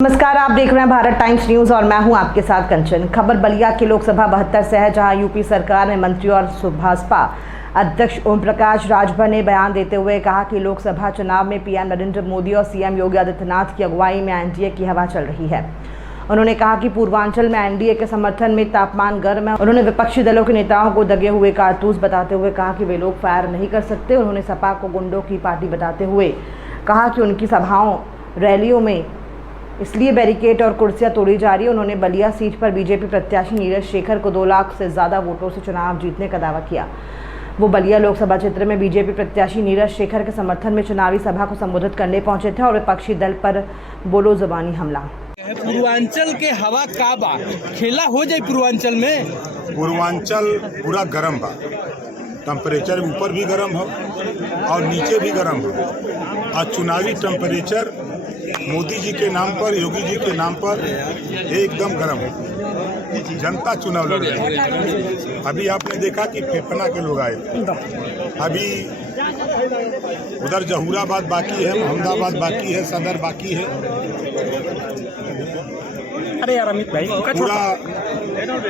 नमस्कार, आप देख रहे हैं भारत टाइम्स न्यूज और मैं हूं आपके साथ कंचन। खबर बलिया की लोकसभा 72 से है, जहां यूपी सरकार ने मंत्री और भाजपा अध्यक्ष ओम प्रकाश राजभर ने बयान देते हुए कहा कि लोकसभा चुनाव में पीएम नरेंद्र मोदी और सीएम योगी आदित्यनाथ की अगुवाई में एनडीए की हवा चल रही है। उन्होंने कहा कि पूर्वांचल में एनडीए के समर्थन में तापमान गर्म है। उन्होंने विपक्षी दलों के नेताओं को दगे हुए कारतूस बताते हुए कहा कि वे लोग फायर नहीं कर सकते। उन्होंने सपा को गुंडों की पार्टी बताते हुए कहा कि उनकी सभाओं रैलियों में इसलिए बैरिकेड और कुर्सियां तोड़ी जा रही है। उन्होंने बलिया सीट पर बीजेपी प्रत्याशी नीरज शेखर को 2 लाख से ज़्यादा वोटों से चुनाव जीतने का दावा किया। वो बलिया लोकसभा क्षेत्र में बीजेपी प्रत्याशी नीरज शेखर के समर्थन में चुनावी सभा को संबोधित करने पहुंचे थे और विपक्षी दल पर बोलो ज़बानी हमला। पूर्वांचल के हवा का बा खेला हो जाए पूर्वांचल में। पूर्वांचल पूरा गर्म बा, टेम्परेचर ऊपर भी गर्म हो और नीचे भी गर्म हो। और चुनावी टेम्परेचर मोदी जी के नाम पर, योगी जी के नाम पर एकदम गर्म हो। जनता चुनाव लड़ रही है। अभी आपने देखा कि फेफना के लोग आए थे। अभी उधर जहूराबाद बाकी है, अहमदाबाद बाकी है, सदर बाकी है। अरे यार अमित भाई, पूरा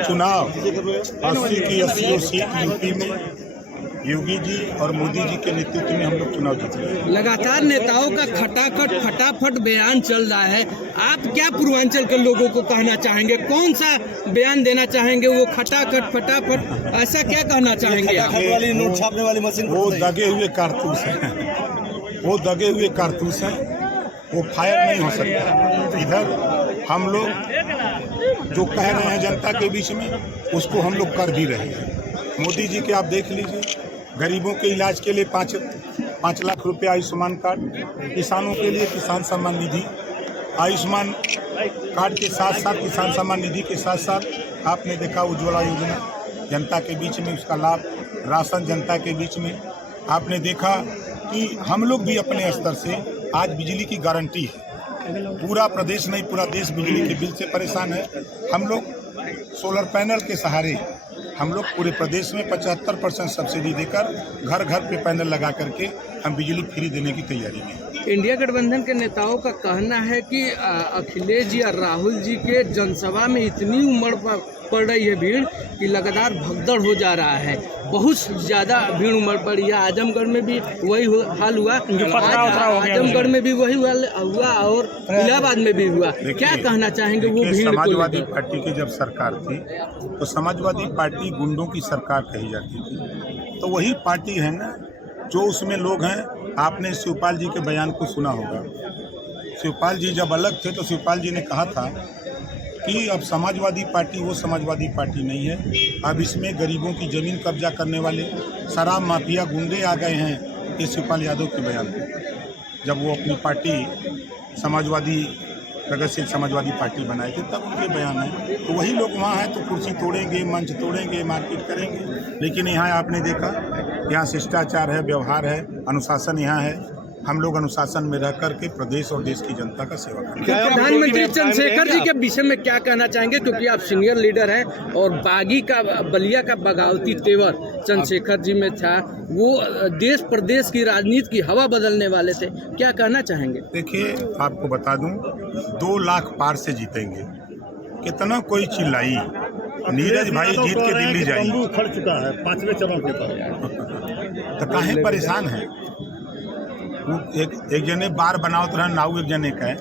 चुनाव 80 की 80 सीट यूपी में योगी जी और मोदी जी के नेतृत्व में हम लोग चुनाव जीत रहे हैं। लगातार नेताओं का फटाफट बयान चल रहा है। आप क्या पूर्वांचल के लोगों को कहना चाहेंगे? कौन सा बयान देना चाहेंगे? वो फटाफट ऐसा क्या कहना चाहेंगे? नोट छापने वाली मशीन वो दगे हुए कारतूस हैं, वो दगे हुए कारतूस हैं, वो फायर नहीं हो सकता। इधर हम लोग जो कह रहे हैं जनता के बीच में, उसको हम लोग कर भी रहे हैं। मोदी जी के आप देख लीजिए, गरीबों के इलाज के लिए 5 लाख रुपए आयुष्मान कार्ड, किसानों के लिए किसान सम्मान निधि, आयुष्मान कार्ड के साथ साथ किसान सम्मान निधि के साथ साथ आपने देखा उज्ज्वला योजना जनता के बीच में, उसका लाभ राशन जनता के बीच में। आपने देखा कि हम लोग भी अपने स्तर से आज बिजली की गारंटी है। पूरा प्रदेश नहीं, पूरा देश बिजली के बिल से परेशान है। हम लोग सोलर पैनल के सहारे हम लोग पूरे प्रदेश में 75% सब्सिडी देकर घर घर पे पैनल लगा करके हम बिजली फ्री देने की तैयारी में हैं। इंडिया गठबंधन के नेताओं का कहना है कि अखिलेश जी और राहुल जी के जनसभा में इतनी उमड़ पड़ रही है भीड़ कि लगातार भगदड़ हो जा रहा है। बहुत ज़्यादा भीड़ उमड़ पड़ी है। आजमगढ़ में भी वही हाल हुआ, आजमगढ़ में भी वही हुआ और इलाहाबाद में भी हुआ। क्या कहना चाहेंगे वो भीड़? समाजवादी पार्टी की जब सरकार थी तो समाजवादी पार्टी गुंडों की सरकार कही जाती थी। तो वही पार्टी है ना जो उसमें लोग हैं। आपने शिवपाल जी के बयान को सुना होगा। शिवपाल जी जब अलग थे तो शिवपाल जी ने कहा था कि अब समाजवादी पार्टी वो समाजवादी पार्टी नहीं है। अब इसमें गरीबों की ज़मीन कब्जा करने वाले शराब माफिया गुंडे आ गए हैं। ये शिवपाल यादव के बयान थे जब वो अपनी पार्टी समाजवादी प्रगतिशील समाजवादी पार्टी बनाए थे, तब उनके बयान है। तो वही लोग वहाँ हैं तो कुर्सी तोड़ेंगे, मंच तोड़ेंगे, मारपीट करेंगे। लेकिन यहाँ आपने देखा, यहाँ शिष्टाचार है, व्यवहार है, अनुशासन यहाँ है। हम लोग अनुशासन में रह करके प्रदेश और देश की जनता का सेवा करते हैं। प्रधानमंत्री चंद्रशेखर जी के विषय में क्या कहना चाहेंगे? क्योंकि आप सीनियर लीडर हैं और बागी का बलिया का बगावती तेवर चंद्रशेखर जी में था। वो देश प्रदेश की राजनीति की हवा बदलने वाले थे। क्या कहना चाहेंगे? देखिए, आपको बता दूं, 2 लाख पार से जीतेंगे। कितना कोई चिल्लाई, नीरज भाई जीत के दिल्ली जाएंगे। खड़ चुका है 5वें चरण पे। तो काहे परेशान है? एक जने बार बनाओ तो नाऊ एक जने का है।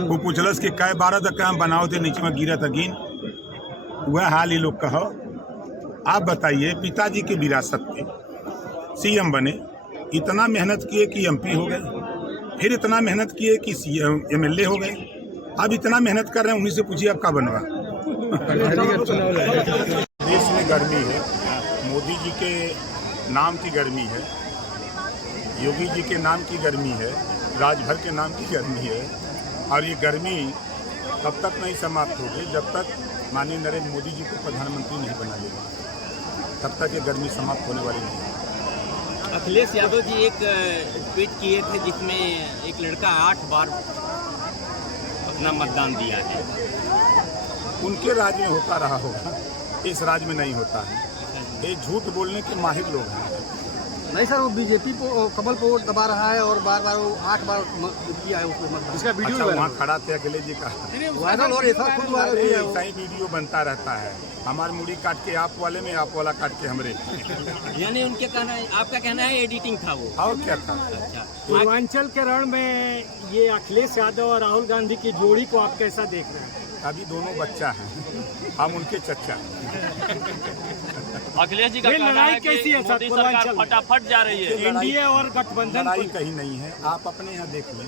वो पूछलस कि कै बार तक क्या बनाओ थे, नीचे में गिरा था गिन। वह हाल ये लोग कहो। आप बताइए, पिताजी की विरासत पे सीएम बने, इतना मेहनत किए कि एमपी हो गए, फिर इतना मेहनत किए कि एमएलए हो गए। अब इतना मेहनत कर रहे हैं, उन्हीं से पूछिए अब क्या बनवा। देश में गर्मी है, मोदी जी के नाम की गर्मी है, योगी जी के नाम की गर्मी है, राजभर के नाम की गर्मी है। और ये गर्मी तब तक नहीं समाप्त होगी जब तक माननीय नरेंद्र मोदी जी को प्रधानमंत्री नहीं बना लेगा, तब तक ये गर्मी समाप्त होने वाली नहीं। अखिलेश यादव जी एक ट्वीट किए थे जिसमें एक लड़का 8 बार अपना मतदान दिया है। उनके राज्य में होता रहा होगा, इस राज्य में नहीं होता है। ये झूठ बोलने के माहिर लोग हैं। नहीं सर, वो बीजेपी को कमल को वोट दबा रहा है और बार बार वो 8 बार किया है उसको मतदान। इसका वीडियो अच्छा, वहाँ खड़ा थे अखिलेश जी का वायरल और ऐसा खुद वायरल भी है वो। ऐसा ही वीडियो बनता रहता है। हमारी मुड़ी काट के आप वाले में, आप वाला काट के हमरे। यानी उनके कहना है, आपका कहना है एडिटिंग था वो। और क्या था? अच्छा, पूर्वांचल के रण में ये अखिलेश यादव और राहुल गांधी की जोड़ी को आप कैसा देख रहे हैं? अभी दोनों बच्चा हैं, हम उनके चच्चा। अखिलेश जी का ये कहना लड़ाई है कि कैसी है सर मोदी सरकार पूर्वांचल में? फटाफट जा रही है। एनडीए और गठबंधन लड़ाई को- कहीं नहीं है। आप अपने यहाँ देख लें,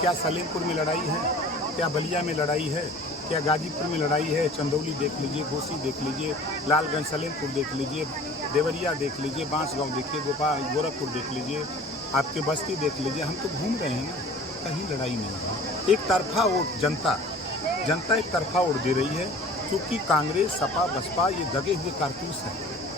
क्या सलेमपुर में लड़ाई है, क्या बलिया में लड़ाई है, क्या गाजीपुर में लड़ाई है? चंदौली देख लीजिए, घोसी देख लीजिए, लालगंज सलेमपुर देख लीजिए, देवरिया देख लीजिए, बांसगांव देखिए, गोपाल गोरखपुर देख लीजिए, आपके बस्ती देख लीजिए। हम तो घूम रहे हैं ना, कहीं लड़ाई नहीं है। एक तरफा वोट जनता एक तरफा वोट दे रही है, क्योंकि कांग्रेस, सपा, बसपा ये दगे हुए कारतूस हैं।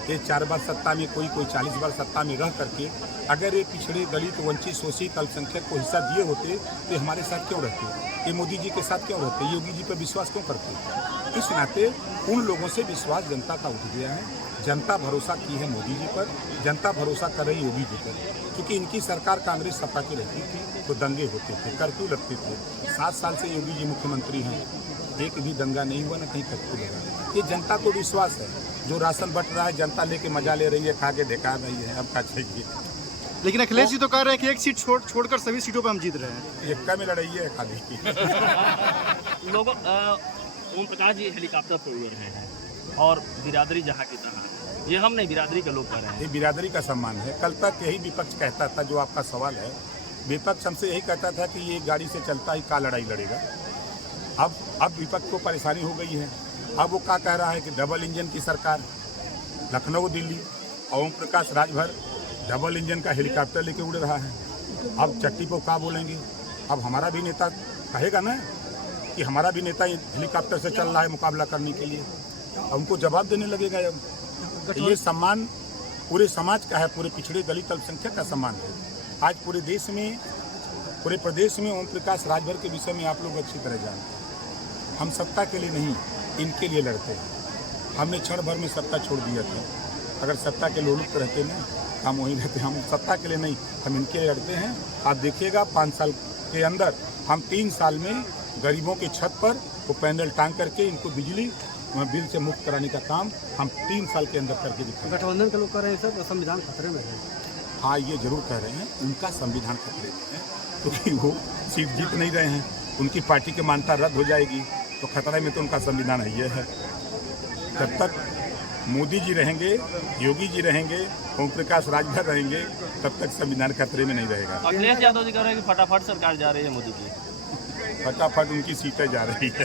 ये 4 बार सत्ता में, कोई 40 बार सत्ता में रह करके अगर ये पिछड़े, दलित, वंचित, शोषित, अल्पसंख्यक को हिस्सा दिए होते तो हमारे साथ क्यों रहते? ये मोदी जी के साथ क्यों रहते? योगी जी पर विश्वास क्यों करते? इस नाते उन लोगों से विश्वास जनता का उठ गया है। जनता भरोसा की है मोदी जी पर, जनता भरोसा कर रही योगी जी पर। क्योंकि इनकी सरकार कांग्रेस सपा की रहती थी तो दंगे होते थे, कर्फ्यू लगते थे। 7 साल से योगी जी मुख्यमंत्री हैं, एक भी दंगा नहीं हुआ, ना कहीं कर्फ्यू लगा। ये जनता को विश्वास है। जो राशन बंट रहा है, जनता लेके मजा ले रही है, खा के देखा नहीं है, अब का चाहिए। लेकिन अखिलेश जी तो कह रहे हैं कि एक सीट छोड़कर सभी सीटों पे हम जीत रहे हैं। एक्का में लड़ाई है खाली। लोगों ओम प्रकाश जी हेलीकॉप्टर पर उड़ रहे हैं और बिरादरी जहाँ की तहाँ। ये हम नहीं, बिरादरी के लोग कह रहे हैं। ये बिरादरी का सम्मान है। कल तक यही विपक्ष कहता था, जो आपका सवाल है, विपक्ष हमसे यही कहता था कि ये गाड़ी से चलता ही का लड़ाई लड़ेगा। अब विपक्ष को परेशानी हो गई है। अब वो क्या कह रहा है कि डबल इंजन की सरकार, लखनऊ, दिल्ली, ओम प्रकाश राजभर डबल इंजन का हेलीकॉप्टर लेके उड़ रहा है। अब चट्टी को क्या बोलेंगे? अब हमारा भी नेता कहेगा ना कि हमारा भी नेता हेलीकॉप्टर से चल रहा है मुकाबला करने के लिए, अब उनको जवाब देने लगेगा। अब तो ये सम्मान पूरे समाज का है, पूरे पिछड़े, दलित, अल्पसंख्यक का सम्मान है। आज पूरे देश में, पूरे प्रदेश में ओम प्रकाश राजभर के विषय में आप लोग अच्छी तरह जानते हैं। हम सत्ता के लिए नहीं, इनके लिए लड़ते हैं। हमने क्षण भर में सत्ता छोड़ दिया था। अगर सत्ता के लोलुप रहते ना, हम वहीं रहते। हम सत्ता के लिए नहीं, हम इनके लिए लड़ते हैं। आप देखिएगा 5 साल के अंदर हम 3 साल में गरीबों की छत पर वो पैनल टांग करके इनको बिजली बिल से मुक्त कराने का काम हम 3 साल के अंदर करके दिखाएंगे। गठबंधन के लोग कह रहे हैं सर संविधान खतरे में है। हाँ, ये जरूर कह रहे हैं, उनका संविधान खतरे में है, क्योंकि वो सीट जीत नहीं रहे हैं। उनकी पार्टी की मान्यता रद्द हो जाएगी तो खतरे में तो उनका संविधान है। ये है, जब तक मोदी जी रहेंगे, योगी जी रहेंगे, ओम प्रकाश राजभर रहेंगे, तब तक संविधान खतरे में नहीं रहेगा। अखिलेश यादव जी कह रहे हैं कि फटाफट सरकार जा रही है मोदी की। फटाफट उनकी सीटें जा रही है।